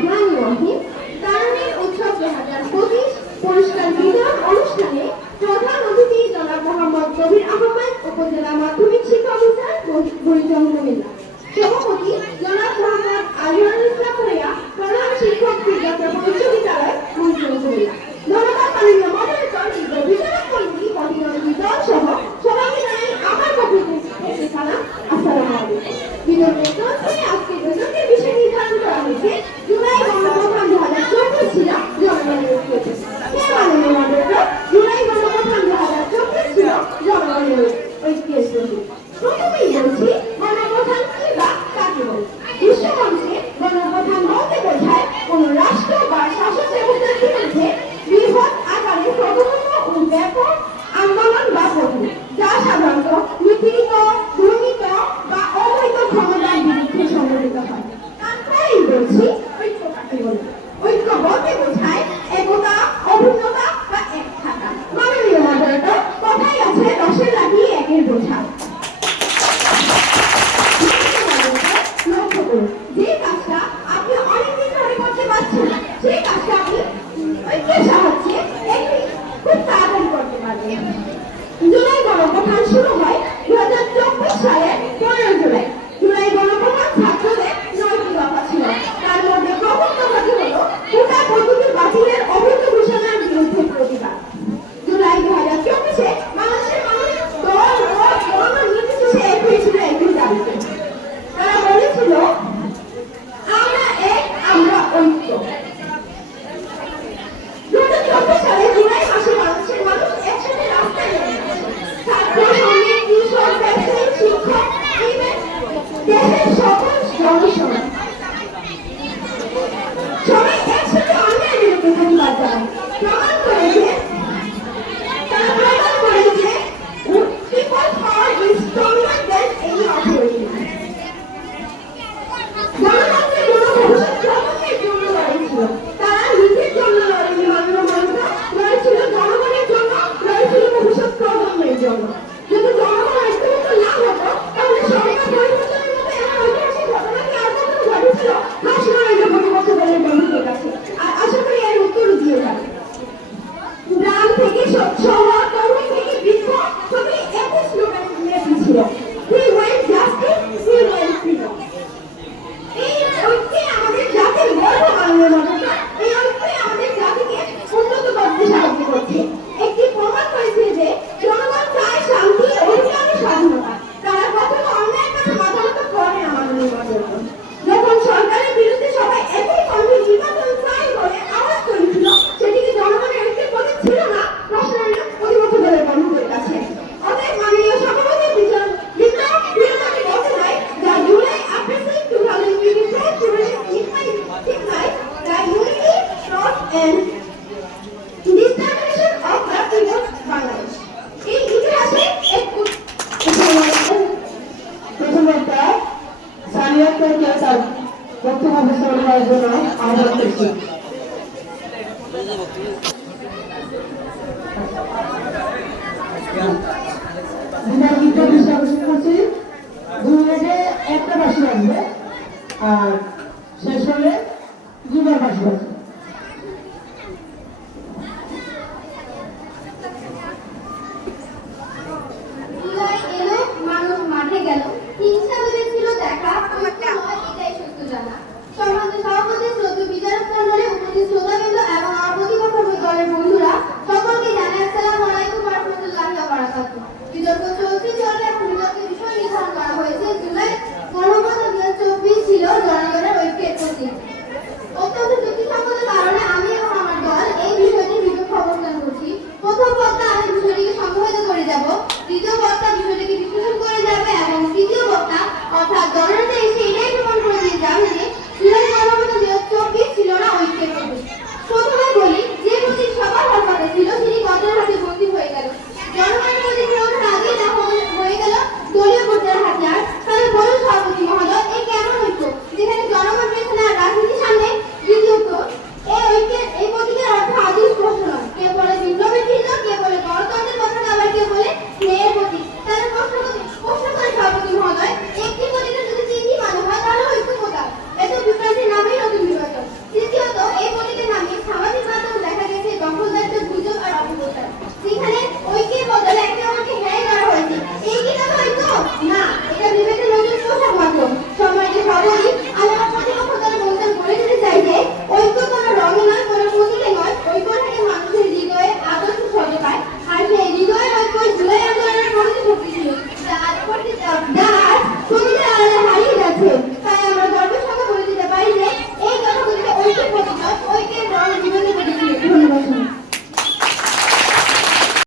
রহমান রহিম তারানের উৎসব দু হাজার পঁচিশ পুরস্কার বিতরণ অনুষ্ঠানে প্রধান অতিথি জনাব মোহাম্মদ কবির আহমদ, উপজেলা মাধ্যমিক শিক্ষা অফিসার বরিজন কুমিল্লা সভাপতি জনাব মোহাম্মদ আজহারুল ইসলাম ভূয়া প্রধান শিক্ষক বিদ্যাপন বিশ্ববিদ্যালয় বরিজন কুমিল্লা ধন্যবাদ মাননীয় মহাজন এবং বিচারক কমিটি প্রতিনিধি দল সহ সবাইকে জানাই আমার গভীর সালাম, আসসালামু আলাইকুম। বিতর্কের আজকে দুজনকে বিষয় নির্ধারণ করা হয়েছে। It is the খুব তাড়াতাড়ি করতে পারবে দুলাই গর্ব and destabilization of the people of Bangladesh. এই ইতিহাসে এক প্রথমটা সানিয়াকে ক্যাসার বক্তব্য ঘোষণা করার জন্য আহ্বান করছি বিভাগীয় বিষয় Hey.